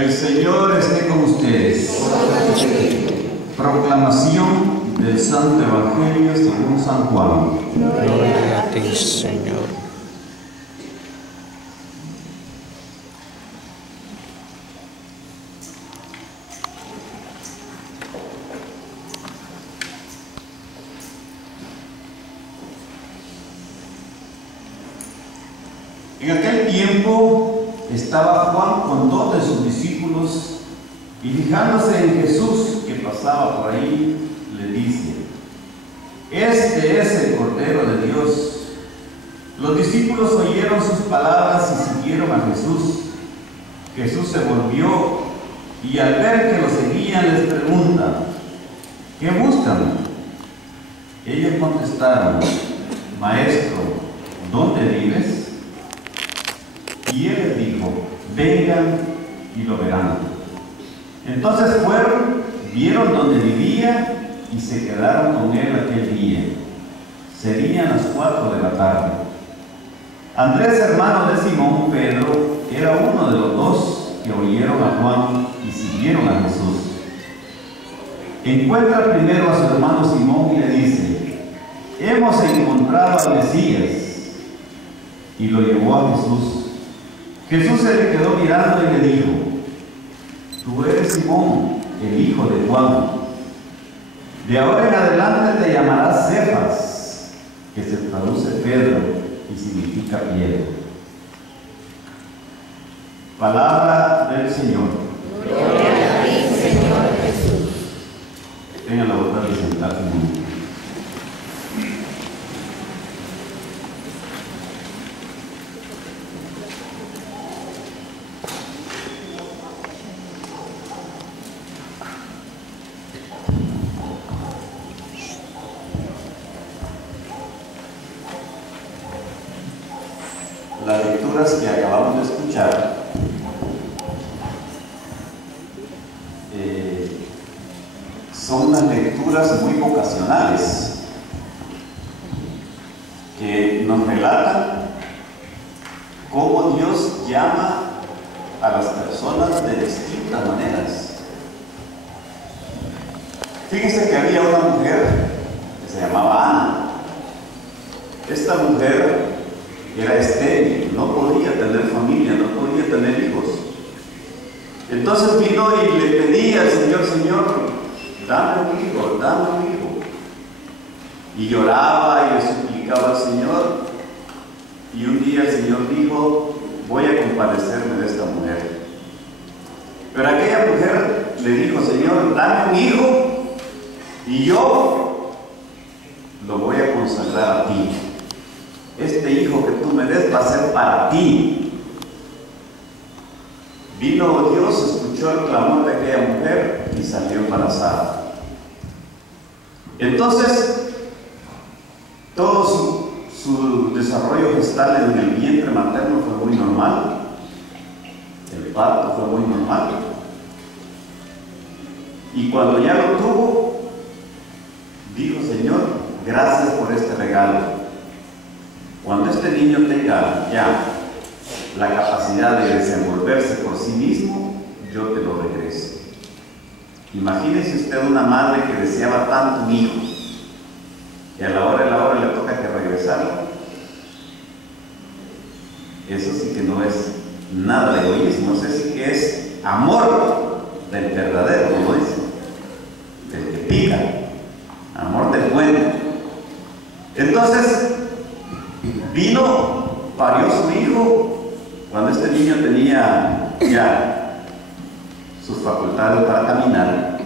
El Señor esté con ustedes. Proclamación del Santo Evangelio según San Juan. Gloria a ti, Señor. En aquel tiempo estaba Juan con 2 de sus discípulos y fijándose en Jesús que pasaba por ahí, le dice: Este es el Cordero de Dios. Los discípulos oyeron sus palabras y siguieron a Jesús. Jesús se volvió y al ver que lo seguían les pregunta: ¿qué buscan? Ellos contestaron: Maestro, ¿dónde vives? Y él les dijo: vengan y lo verán. Entonces fueron, vieron donde vivía y se quedaron con él aquel día. Serían las 4 de la tarde. Andrés, hermano de Simón Pedro, era uno de los 2 que oyeron a Juan y siguieron a Jesús. Encuentra primero a su hermano Simón y le dice: hemos encontrado al Mesías. Y lo llevó a Jesús. Jesús se le quedó mirando y le dijo: tú eres Simón, el hijo de Juan. De ahora en adelante te llamarás Cefas, que se traduce Pedro y significa piedra. Palabra del Señor. Gloria a ti, Señor Jesús. Tengan la bondad de sentarse un momento. Las lecturas que acabamos de escuchar son unas lecturas muy vocacionales que nos relatan cómo Dios llama a las personas de distintas maneras. Fíjense que había una mujer que se llamaba Ana. Esta mujer era estéril, no podía tener familia, no podía tener hijos. Entonces vino y le pedía al Señor: Señor, dame un hijo, dame un hijo. Y lloraba y le suplicaba al Señor. Y un día el Señor dijo: voy a compadecerme de esta mujer. Pero aquella mujer le dijo: Señor, dame un hijo y yo lo voy a consagrar a ti. Este hijo que tú me des va a ser para ti. Vino Dios, escuchó el clamor de aquella mujer y salió embarazada. Entonces, todo su desarrollo gestal en el vientre materno fue muy normal. El parto fue muy normal. Y cuando ya lo tuvo, dijo: Señor, gracias por este regalo. Cuando este niño tenga ya la capacidad de desenvolverse por sí mismo, yo te lo regreso. Imagínese usted una madre que deseaba tanto un hijo y a la hora le toca que regresarlo. Eso sí que no es nada de egoísmo, eso sí que es amor del verdadero, como dice, del que pica, amor del bueno. Entonces vino, parió su hijo. Cuando este niño tenía ya sus facultades para caminar,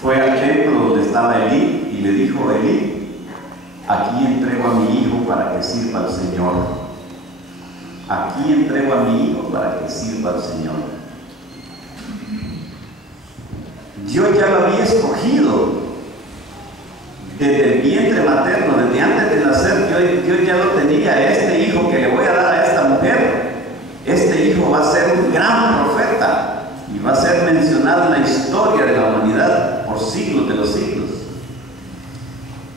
fue al templo donde estaba Elí y le dijo: Elí, aquí entrego a mi hijo para que sirva al Señor. Aquí entrego a mi hijo para que sirva al Señor. Dios ya lo había escogido. Desde el vientre materno, desde antes de nacer, Dios ya lo tenía. Este hijo que le voy a dar a esta mujer, este hijo va a ser un gran profeta y va a ser mencionado en la historia de la humanidad por siglos de los siglos.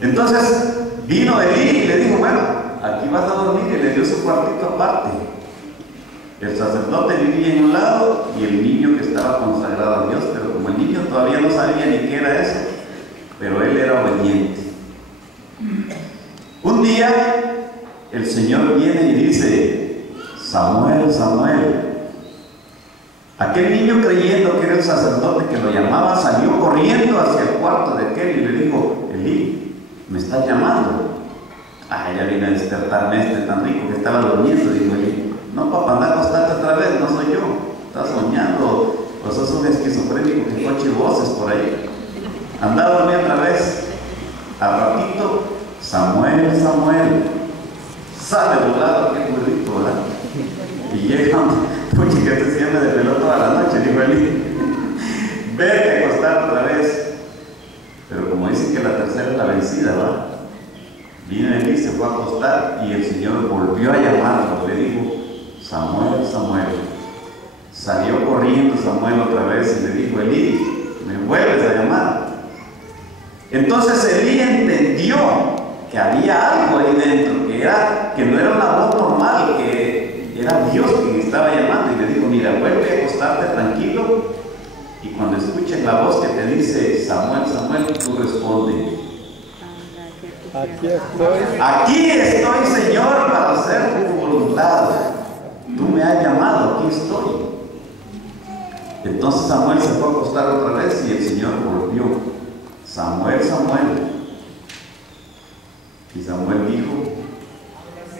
Entonces vino Elí y le dijo: bueno, aquí vas a dormir, y le dio su cuartito aparte. El sacerdote vivía en un lado y el niño que estaba consagrado a Dios, pero como el niño todavía no sabía ni qué era eso, pero él era obediente. Un día el Señor viene y dice: Samuel, Samuel. Aquel niño, creyendo que era el sacerdote que lo llamaba, salió corriendo hacia el cuarto de aquel y le dijo: Elí, ¿me estás llamando? Ah, ya vine a despertarme tan rico que estaba durmiendo. Dijo Elí: no, papá, anda a acostarte otra vez, no soy yo. Estás soñando, o sos un esquizofrénico que coche voces por ahí. Anda a dormir otra vez. Al ratito: Samuel, Samuel. Sale volado aquel burrito, ¿verdad? Y llega, pues que este se me desveló toda la noche, dijo Elí. Vete a acostar otra vez. Pero como dicen que la tercera es la vencida, ¿verdad? Vino Elí, se fue a acostar y el Señor volvió a llamarlo. Le dijo: Samuel, Samuel. Salió corriendo Samuel otra vez y le dijo: Elí, ¿me vuelves a llamar? Entonces Elí entendió que había algo ahí dentro, que no era una voz normal, que era Dios quien estaba llamando, y le dijo: mira, vuelve a acostarte tranquilo, y cuando escuches la voz que te dice Samuel, Samuel, tú responde: aquí estoy, Señor, para hacer tu voluntad. Tú me has llamado, aquí estoy. Entonces Samuel se fue a acostar otra vez y el Señor volvió: Samuel, Samuel. Y Samuel dijo: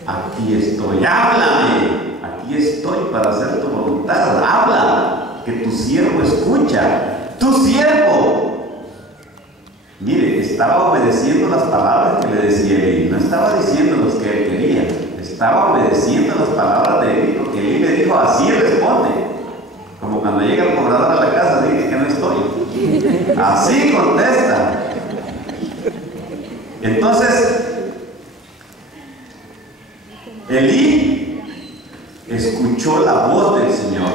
aquí estoy, háblame, aquí estoy para hacer tu voluntad, habla, que tu siervo escucha, tu siervo. Mire, estaba obedeciendo las palabras que le decía Elí, no estaba diciendo los que él quería, estaba obedeciendo las palabras de Elí, porque Elí le dijo: así responde. Como cuando llega el cobrador a la casa, dice que no estoy. Así contesta. Entonces, Elí escuchó la voz del Señor,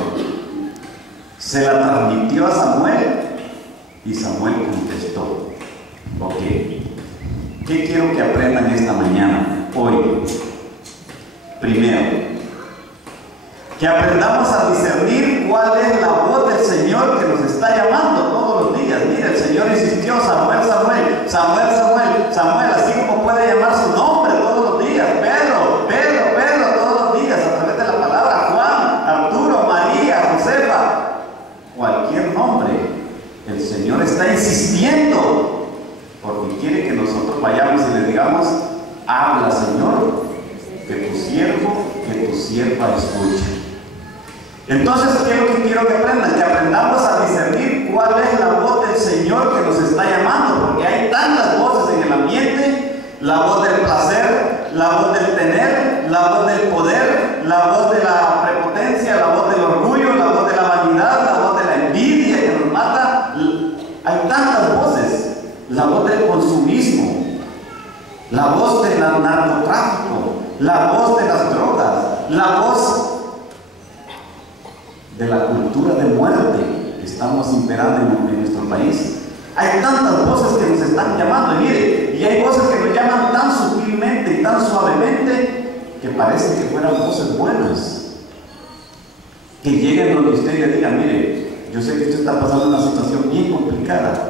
se la transmitió a Samuel y Samuel contestó. Ok, ¿qué quiero que aprendan esta mañana, hoy? Primero, que aprendamos a discernir cuál es la voz del Señor que nos está llamando todos los días. Mira, el Señor insistió: Samuel, Samuel, Samuel, Samuel, Samuel, así como puede llamar su nombre todos los días. Pedro, Pedro, Pedro, todos los días, a través de la palabra. Juan, Arturo, María, Josefa, cualquier nombre. El Señor está insistiendo porque quiere que nosotros vayamos y le digamos: habla, Señor, que tu siervo, que tu sierva escuche. Entonces, ¿qué es lo que quiero que aprendan? Que aprendamos a discernir cuál es la voz del Señor que nos está llamando, porque hay tantas voces en el ambiente: la voz del placer, la voz del tener, la voz del poder, la voz de la prepotencia, la voz del orgullo, la voz de la vanidad, la voz de la envidia que nos mata. Hay tantas voces. La voz del consumismo, la voz del narcotráfico, la voz de las drogas, la voz de la cultura de muerte que estamos imperando en nuestro país. Hay tantas voces que nos están llamando, y mire, y hay voces que nos llaman tan sutilmente y tan suavemente que parece que fueran voces buenas, que lleguen donde usted le diga: mire, yo sé que usted está pasando una situación bien complicada,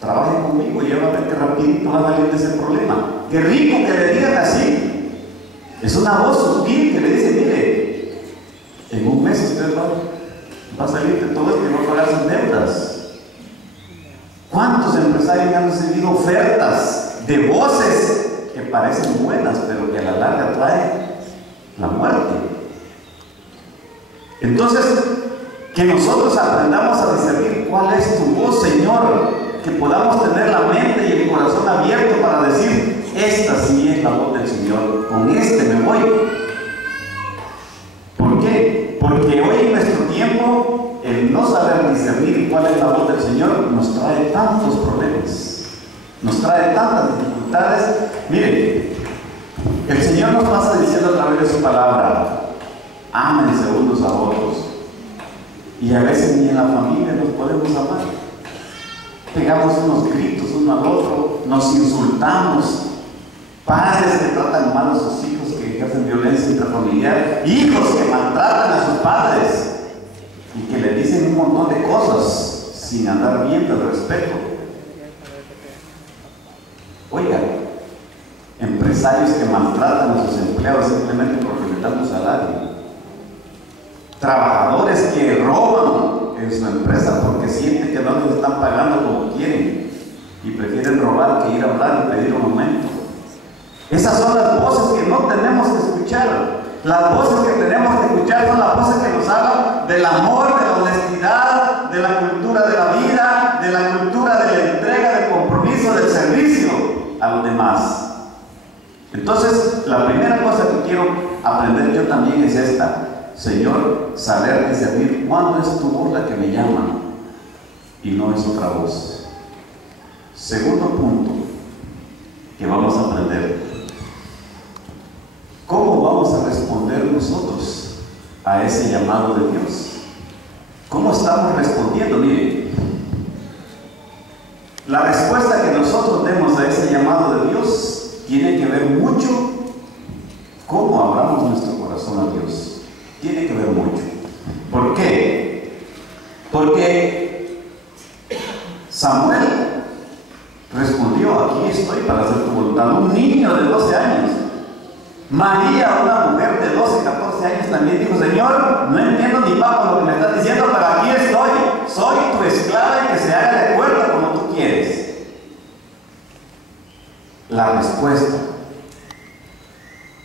trabaje conmigo y ya va a ver que rapidito va a salir de ese problema. Qué rico que le digan así. Es una voz sutil que le dice: mire, en un mes usted va a salir de todo esto y va a pagar sus deudas. ¿Cuántos empresarios han recibido ofertas de voces que parecen buenas, pero que a la larga traen la muerte? Entonces, que nosotros aprendamos a discernir cuál es tu voz, Señor, que podamos tener la mente y el corazón abierto para decir: esta sí es la voz del Señor, con este me voy. ¿Por qué? Porque hoy en nuestro tiempo, el no saber discernir cuál es la voz del Señor nos trae tantos problemas, nos trae tantas dificultades. Miren, el Señor nos pasa diciendo a través de su palabra: ámense unos a otros. Y a veces ni en la familia nos podemos amar. Pegamos unos gritos uno al otro, nos insultamos. Padres que tratan mal a sus hijos, que que ejercen violencia intrafamiliar, hijos que maltratan a sus padres y que le dicen un montón de cosas sin andar bien del respeto. Oiga, empresarios que maltratan a sus empleados simplemente porque les dan un salario. Trabajadores que roban en su empresa porque sienten que no les están pagando como quieren y prefieren robar que ir a hablar y pedir un aumento. Esas son las voces que no tenemos que escuchar. Las voces que tenemos que escuchar son las voces que nos hablan del amor, de la honestidad, de la cultura de la vida, de la cultura de la entrega, del compromiso, del servicio a los demás. Entonces, la primera cosa que quiero aprender yo también es esta: Señor, saber discernir cuándo es tu voz la que me llama y no es otra voz. Segundo punto que vamos a aprender: ¿cómo vamos a responder nosotros a ese llamado de Dios? ¿Cómo estamos respondiendo? Mire, la respuesta que nosotros demos a ese llamado de Dios tiene que ver mucho cómo abramos nuestro corazón a Dios. Tiene que ver mucho. ¿Por qué? Porque Samuel respondió: aquí estoy para hacer tu voluntad. Un niño de 12 años. María, una mujer de 12, 14 años, también dijo: Señor, no entiendo ni papá lo que me estás diciendo, pero aquí estoy. Soy tu esclava y que se haga de acuerdo como tú quieres. La respuesta.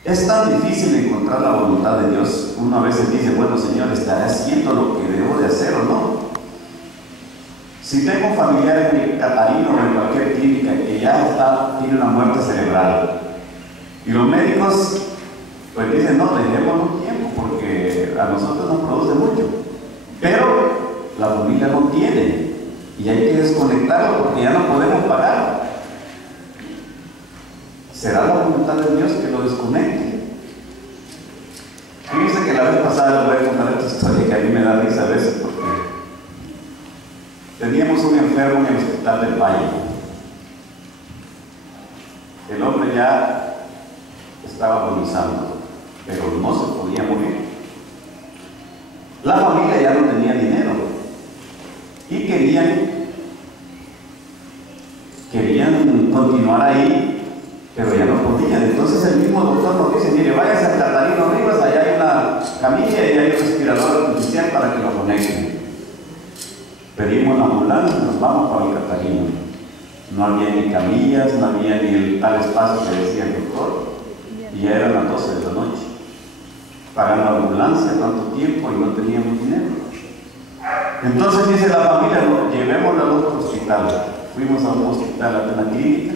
Es tan difícil encontrar la voluntad de Dios. Uno a veces dice: bueno, Señor, ¿estaré haciendo lo que debo de hacer o no? Si tengo un familiar en Catarino o en cualquier clínica que ya tiene una muerte cerebral, y los médicos pues dicen: no, dejémoslo un tiempo porque a nosotros nos produce mucho, pero la familia no tiene y hay que desconectarlo porque ya no podemos pagar. ¿Será la voluntad de Dios que lo desconecte? Fíjense que la vez pasada les voy a contar esta historia que a mí me da risa a veces, porque teníamos un enfermo en el hospital del Valle. El hombre ya estaba agonizando, pero no se podía morir. La familia ya no tenía dinero y querían continuar ahí, pero ya no podían. Entonces el mismo doctor nos dice: mire, váyase a Catarino Rivas, allá hay una camilla y hay un respirador artificial para que lo conecten. Pedimos la ambulancia y nos vamos para el Catarino. No había ni camillas, no había ni el tal espacio que decía el doctor, y ya eran las 12 de la noche. Pagando la ambulancia tanto tiempo y no teníamos dinero. Entonces dice la familia: no, llevémoslo al otro hospital. Fuimos a un hospital, a una clínica.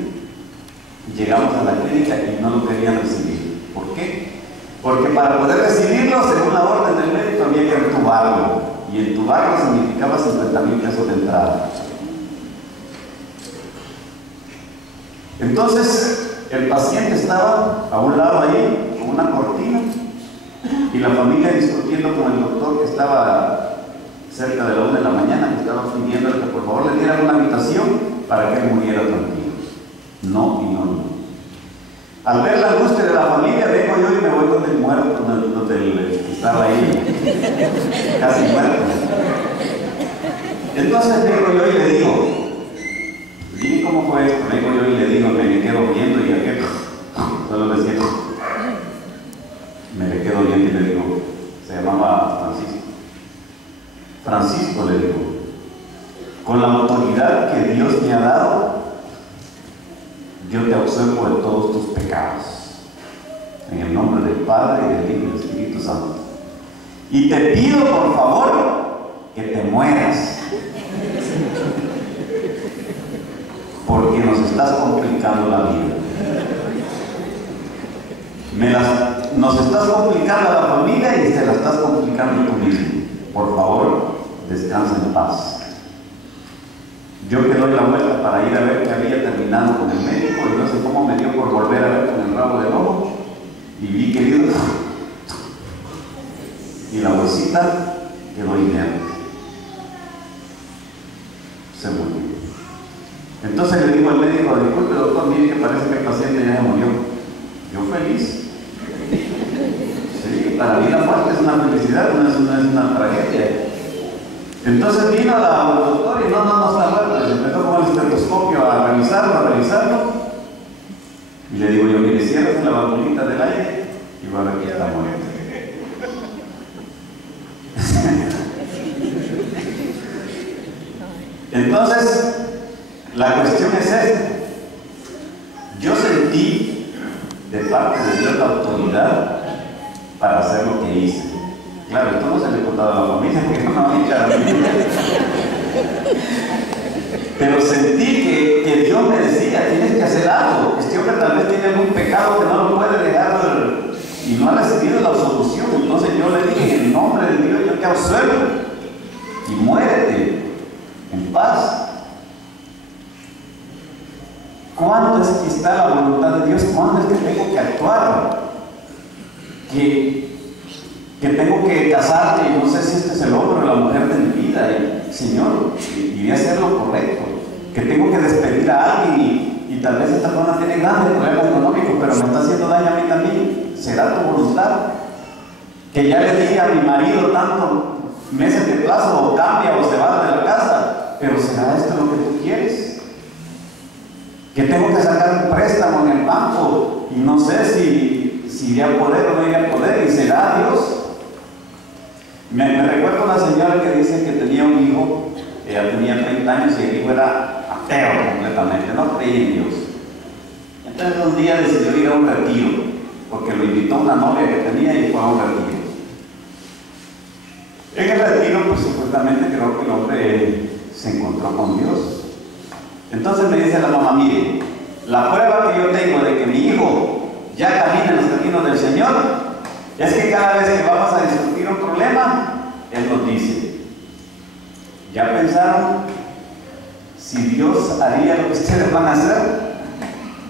Llegamos a la clínica y no lo querían recibir. ¿Por qué? Porque para poder recibirlo, según la orden del médico, había que entubarlo. Y entubarlo significaba 50,000 pesos de entrada. Entonces, el paciente estaba a un lado ahí, con una cortina, y la familia discutiendo con el doctor que estaba cerca de la 1 de la mañana, que estaba pidiéndole que por favor le dieran una habitación para que él muriera tranquilo. No y no, no. Al ver la angustia de la familia, vengo yo y me voy donde el muerto, donde el que estaba ahí, casi muerto. Entonces vengo yo y le digo: dime cómo fue esto. Vengo yo y le digo, me quedo viendo y aquel solo le siento. Me le quedo viendo y le digo: se llamaba Francisco. Francisco, le digo, con la autoridad que Dios me ha dado, yo te absuelvo de todos tus pecados, en el nombre del Padre, y del Hijo y del Espíritu Santo. Y te pido, por favor, que te mueras, porque nos estás complicando la vida. Nos estás complicando a la familia y te la estás complicando tú mismo. Por favor, descansa en paz. Yo que doy la vuelta para ir a ver que había terminado con el médico, y no sé cómo me dio por volver a ver con el rabo del ojo, y vi que dio, y la bolsita quedó inerte. Se murió. Entonces le digo al médico: disculpe doctor, mire que parece que el paciente ya se murió. Yo feliz. para mí la muerte es una felicidad, no es una tragedia. Entonces vino la doctora y no está muerto. Se empezó con el estetoscopio a revisarlo. Y le digo yo, mire, cierra la valvulita del aire y va a ver que está muerto. Entonces, la cuestión es esta. Yo sentí de parte de Dios la autoridad para hacer lo que hice. Claro, esto no se le contaba a la familia porque no me van a echar a mí. Pero sentí que Dios me decía, tienes que hacer algo. Este hombre tal vez tiene algún pecado que no lo puede dejar y no ha recibido la absolución. Entonces yo le dije, en el nombre de Dios yo te absuelvo y muérete en paz. ¿Cuándo es que está la voluntad de Dios? ¿Cuándo es que tengo que actuar? Que tengo que casarme y no sé si este es el hombre o la mujer de mi vida. Y, Señor, iré a hacer lo correcto. Que tengo que despedir a alguien y tal vez esta persona tiene grandes problemas económicos, pero me está haciendo daño a mí también. ¿Será tu voluntad? Que ya le dije a mi marido tantos meses de plazo, o cambia o se va de la casa, pero ¿será esto lo que tú quieres? Que tengo que sacar un préstamo en el banco y no sé si iré a poder o no iré a poder, y será Dios. Me recuerdo una señora que dice que tenía un hijo, ella tenía 30 años y el hijo era ateo completamente, no creía en Dios. Entonces un día decidió ir a un retiro, porque lo invitó una novia que tenía y fue a un retiro. En el retiro, pues supuestamente creo que el hombre se encontró con Dios. Entonces me dice la mamá, mire, la prueba que yo tengo de que mi hijo ya camina en los caminos del Señor es que cada vez que vamos a discutir un problema, Él nos dice, ¿ya pensaron si Dios haría lo que ustedes van a hacer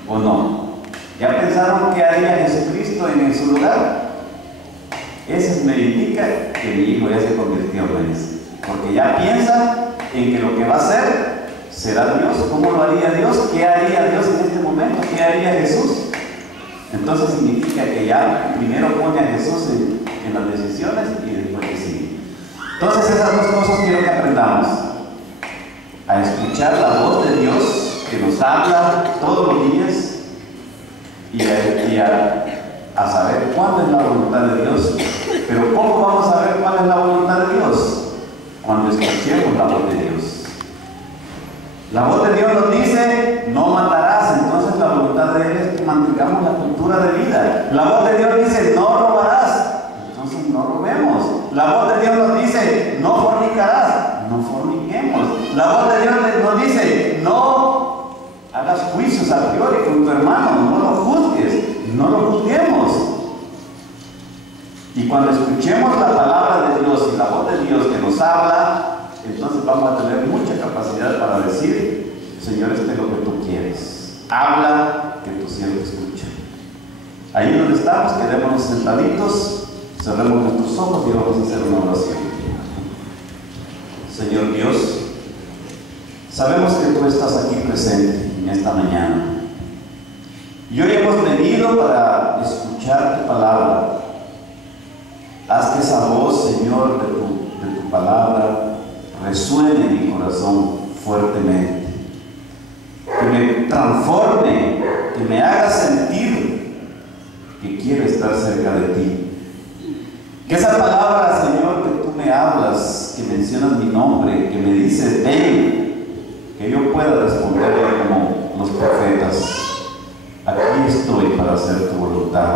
o no? ¿Ya pensaron qué haría Jesucristo en su lugar? Eso me indica que mi hijo ya se convirtió en eso, porque ya piensa en que lo que va a hacer será Dios. ¿Cómo lo haría Dios? ¿Qué haría Dios en este momento? ¿Qué haría Jesús? Entonces significa que ya primero pone a Jesús en las decisiones y después que sigue. Entonces esas dos cosas quiero que aprendamos: a escuchar la voz de Dios que nos habla todos los días y a saber cuál es la voluntad de Dios. Pero ¿cómo vamos a ver cuál es la voluntad de Dios? Cuando escuchemos la voz de Dios. La voz de Dios nos dice, no matarás. Entonces la voluntad de Él es que mantengamos la cultura de vida. La voz de Dios dice, no robarás. Entonces no robemos. La voz de Dios nos dice, no fornicarás. No forniquemos. La voz de Dios nos dice, no hagas juicios a priori con tu hermano. No lo juzgues. No lo juzguemos. Y cuando escuchemos la palabra de Dios y la voz de Dios que nos habla, entonces vamos a tener mucha capacidad para decir, Señor, esto es lo que tú quieres. Habla, que tu siervo escucha. Ahí donde estamos, quedémonos sentaditos, cerremos nuestros ojos y vamos a hacer una oración. Señor Dios, sabemos que tú estás aquí presente en esta mañana. Y hoy hemos venido para escuchar tu palabra. Haz que esa voz, Señor, de tu palabra resuene en mi corazón fuertemente, que me transforme, que me haga sentir que quiero estar cerca de ti. Que esa palabra, Señor, que tú me hablas, que mencionas mi nombre, que me dices ven, que yo pueda responderle como los profetas, aquí estoy para hacer tu voluntad.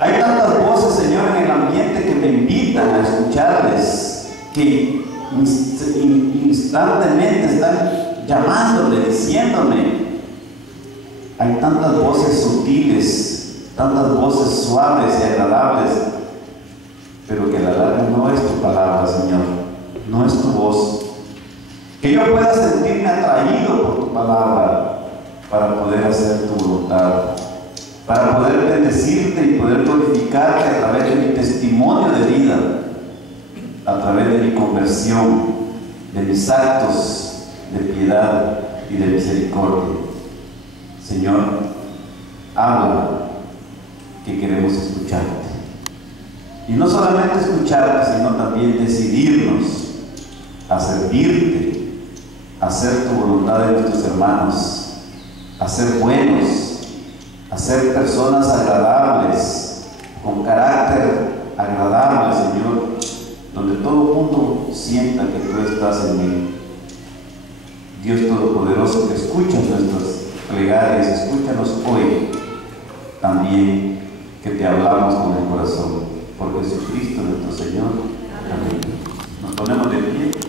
Hay tantas voces, Señor, en el ambiente que me invitan a escucharles, que instantáneamente están llamándome, diciéndome. Hay tantas voces sutiles, tantas voces suaves y agradables, pero que a la larga no es tu palabra, Señor, no es tu voz. Que yo pueda sentirme atraído por tu palabra para poder hacer tu voluntad, para poder bendecirte y poder glorificarte a través de mi testimonio de vida, a través de mi conversión, de mis actos de piedad y de misericordia. Señor, habla, que queremos escucharte. Y no solamente escucharte, sino también decidirnos a servirte, a hacer tu voluntad de nuestros hermanos, a ser buenos, a ser personas agradables, con carácter agradable, Señor, donde todo el mundo sienta que tú estás en mí. Dios Todopoderoso, que escuchas nuestras plegarias, escúchanos hoy también, que te hablamos con el corazón. Por Jesucristo nuestro Señor. Amén. Nos ponemos de pie.